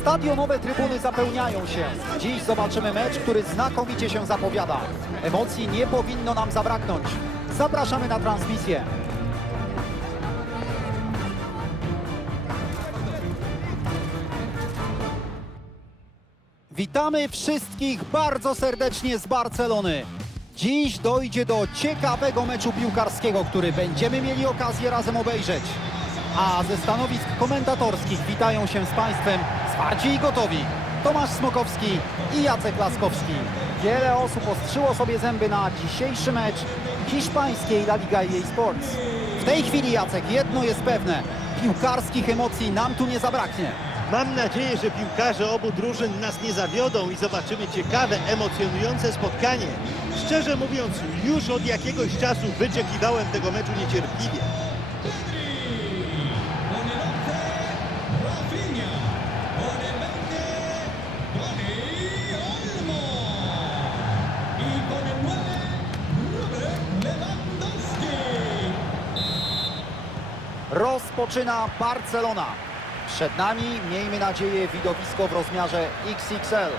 Stadionowe trybuny zapełniają się. Dziś zobaczymy mecz, który znakomicie się zapowiada. Emocji nie powinno nam zabraknąć. Zapraszamy na transmisję. Witamy wszystkich bardzo serdecznie z Barcelony. Dziś dojdzie do ciekawego meczu piłkarskiego, który będziemy mieli okazję razem obejrzeć. A ze stanowisk komentatorskich witają się z Państwem zwarci i gotowi Tomasz Smokowski i Jacek Laskowski. Wiele osób ostrzyło sobie zęby na dzisiejszy mecz hiszpańskiej La Liga EA Sports. W tej chwili, Jacek, jedno jest pewne. Piłkarskich emocji nam tu nie zabraknie. Mam nadzieję, że piłkarze obu drużyn nas nie zawiodą i zobaczymy ciekawe, emocjonujące spotkanie. Szczerze mówiąc, już od jakiegoś czasu wyczekiwałem tego meczu niecierpliwie. Rozpoczyna Barcelona. Przed nami, miejmy nadzieję, widowisko w rozmiarze XXL.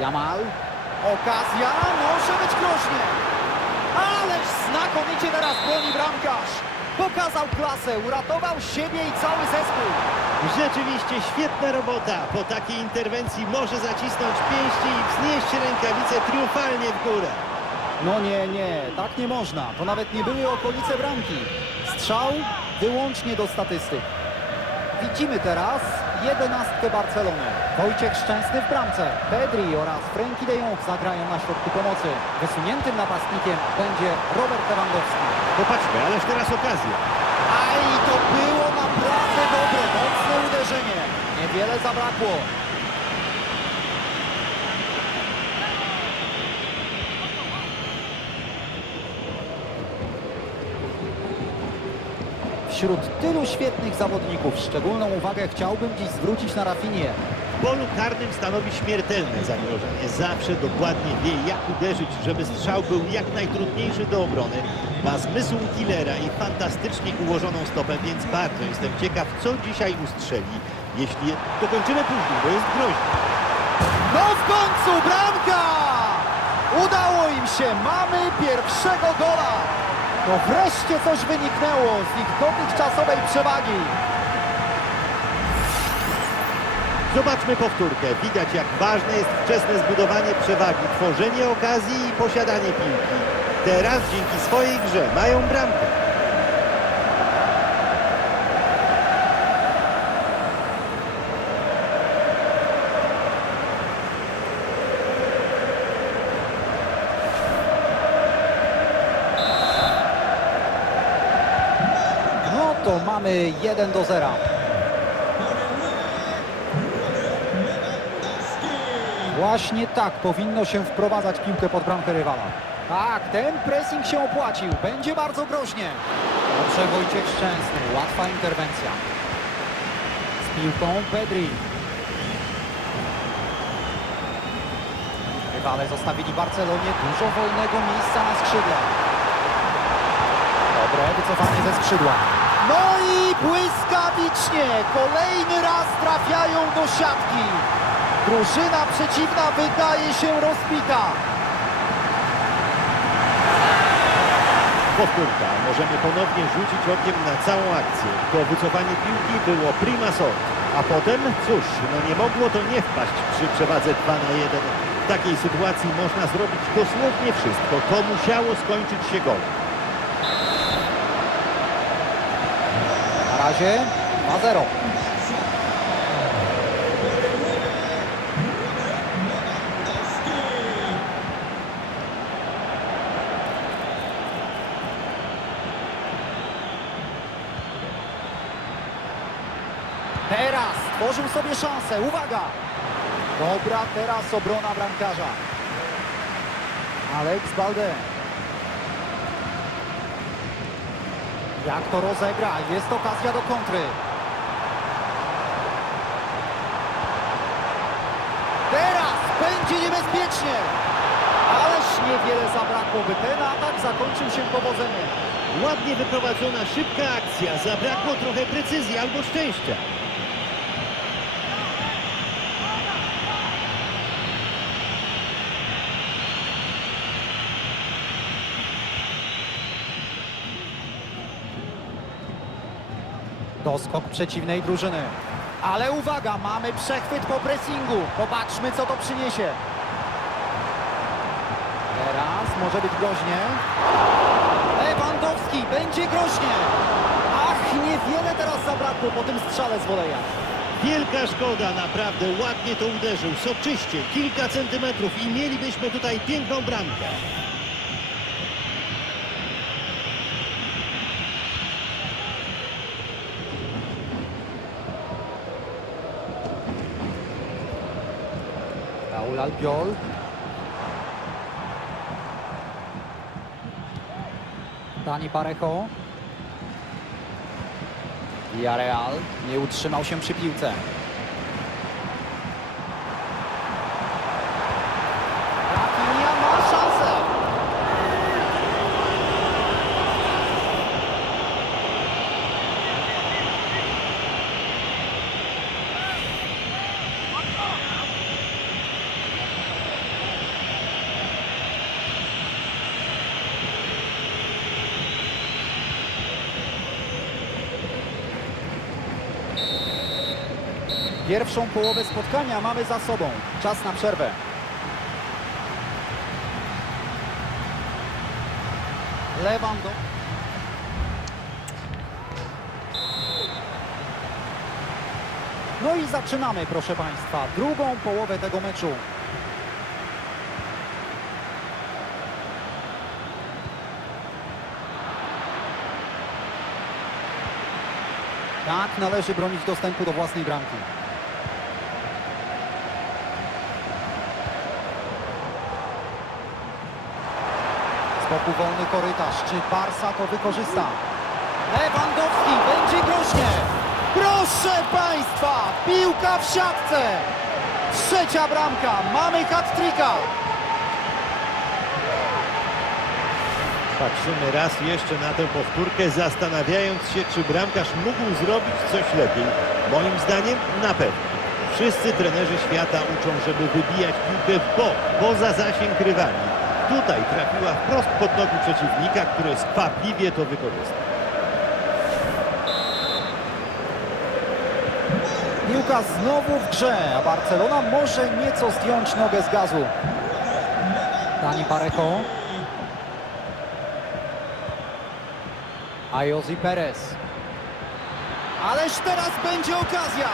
Jamal. Okazja, może być groźnie. Ależ znakomicie teraz broni bramkarz. Pokazał klasę, uratował siebie i cały zespół. Rzeczywiście świetna robota. Po takiej interwencji może zacisnąć pięści i wznieść rękawice triumfalnie w górę. No nie, nie, tak nie można. To nawet nie były okolice bramki. Strzał wyłącznie do statystyk. Widzimy teraz jedenastkę Barcelony. Wojciech Szczęsny w bramce. Pedri oraz Frenkie de Jong zagrają na środku pomocy. Wysuniętym napastnikiem będzie Robert Lewandowski. Popatrzmy, ależ teraz okazja. A i to było naprawdę dobre, mocne uderzenie. Niewiele zabrakło. Wśród tylu świetnych zawodników szczególną uwagę chciałbym dziś zwrócić na Rafinię. W polu karnym stanowi śmiertelne zagrożenie. Zawsze dokładnie wie, jak uderzyć, żeby strzał był jak najtrudniejszy do obrony. Ma zmysł killera i fantastycznie ułożoną stopę, więc bardzo jestem ciekaw, co dzisiaj ustrzeli. Jeśli je dokończymy później, bo jest groźny. No w końcu bramka! Udało im się, mamy pierwszego gola! No wreszcie coś wyniknęło z ich dotychczasowej przewagi. Zobaczmy powtórkę. Widać, jak ważne jest wczesne zbudowanie przewagi, tworzenie okazji i posiadanie piłki. Teraz dzięki swojej grze mają bramkę. No mamy 1 do 0. Właśnie tak powinno się wprowadzać piłkę pod bramkę rywala. Tak, ten pressing się opłacił. Będzie bardzo groźnie. Dobrze Wojciech Szczęsny. Łatwa interwencja. Z piłką Pedri. Rywale zostawili Barcelonie dużo wolnego miejsca na skrzydłach. Dobre wycofanie ze skrzydła. No i błyskawicznie kolejny raz trafiają do siatki. Drużyna przeciwna wydaje się rozbita. Powtórka. Możemy ponownie rzucić okiem na całą akcję. To wycofanie piłki było prima sort. A potem, cóż, no nie mogło to nie wpaść przy przewadze 2 na 1. W takiej sytuacji można zrobić dosłownie wszystko. To musiało skończyć się golem. Razie 2-0. Teraz tworzył sobie szansę. Uwaga! Dobra teraz obrona bramkarza. Alex Balde. Jak to rozegra? Jest okazja do kontry. Teraz będzie niebezpiecznie. Ależ niewiele zabrakło, by ten atak zakończył się powodzeniem. Ładnie wyprowadzona, szybka akcja. Zabrakło trochę precyzji albo szczęścia. Doskok przeciwnej drużyny. Ale uwaga, mamy przechwyt po pressingu. Popatrzmy, co to przyniesie. Teraz może być groźnie. Lewandowski, będzie groźnie. Ach, niewiele teraz zabrakło po tym strzale z woleja. Wielka szkoda, naprawdę ładnie to uderzył. Soczyście, kilka centymetrów i mielibyśmy tutaj piękną bramkę. Raul Albiol. Dani Parejo. Villarreal nie utrzymał się przy piłce. Rafinha ma szansę. Pierwszą połowę spotkania mamy za sobą. Czas na przerwę. Lewando. No i zaczynamy, proszę Państwa, drugą połowę tego meczu. Tak należy bronić dostępu do własnej bramki. Boku wolny korytarz. Czy Barsa to wykorzysta? Lewandowski będzie groźnie. Proszę Państwa, piłka w siatce. Trzecia bramka. Mamy hat-tricka. Patrzymy raz jeszcze na tę powtórkę, zastanawiając się, czy bramkarz mógł zrobić coś lepiej. Moim zdaniem na pewno. Wszyscy trenerzy świata uczą, żeby wybijać piłkę w bok, poza zasięg rywali. Tutaj trafiła wprost pod nogi przeciwnika, który skwapliwie to wykorzystał. Piłka znowu w grze, a Barcelona może nieco zdjąć nogę z gazu. Dani Parejo. Ayozi Perez. Ależ teraz będzie okazja.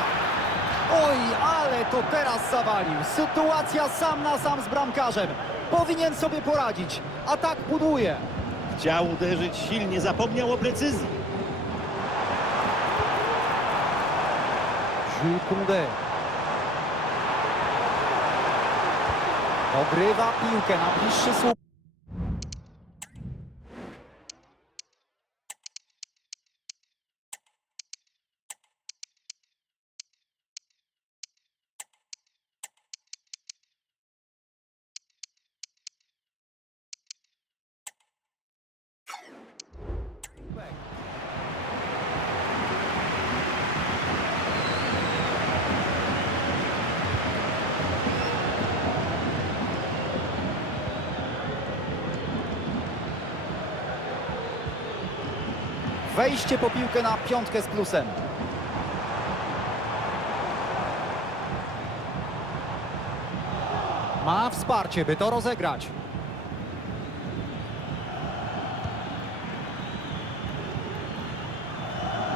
Oj, ale to teraz zawalił. Sytuacja sam na sam z bramkarzem. Powinien sobie poradzić. Atak buduje. Chciał uderzyć silnie, zapomniał o precyzji. Jules Koundé. Ogrywa piłkę na bliższy słup. Wejście po piłkę na piątkę z plusem. Ma wsparcie, by to rozegrać.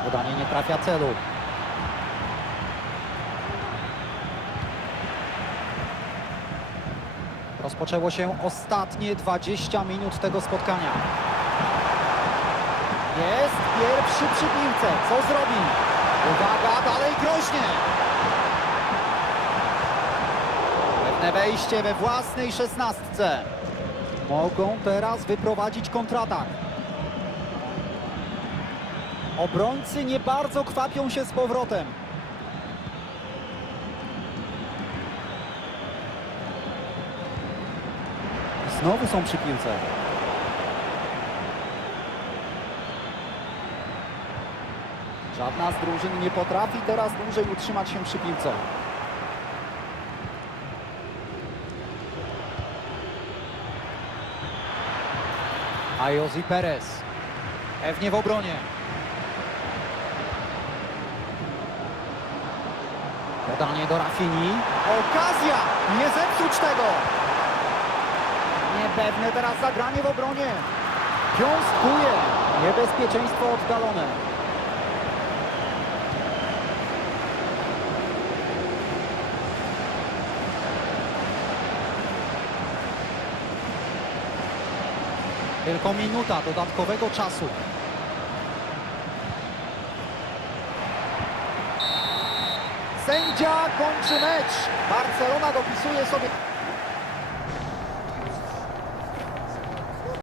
Podanie nie trafia celu. Rozpoczęło się ostatnie 20 minut tego spotkania. Jest pierwszy przy piłce. Co zrobi? Uwaga, dalej groźnie. Pewne wejście we własnej szesnastce. Mogą teraz wyprowadzić kontratak. Obrońcy nie bardzo kwapią się z powrotem. Znowu są przy piłce. Żadna z drużyn nie potrafi teraz dłużej utrzymać się przy piłce. A Josi Perez. Pewnie w obronie. Podanie do Rafini. Okazja! Nie zepsuć tego! Niepewne teraz zagranie w obronie. Piąstkuje. Niebezpieczeństwo oddalone. Tylko minuta dodatkowego czasu. Sędzia kończy mecz. Barcelona dopisuje sobie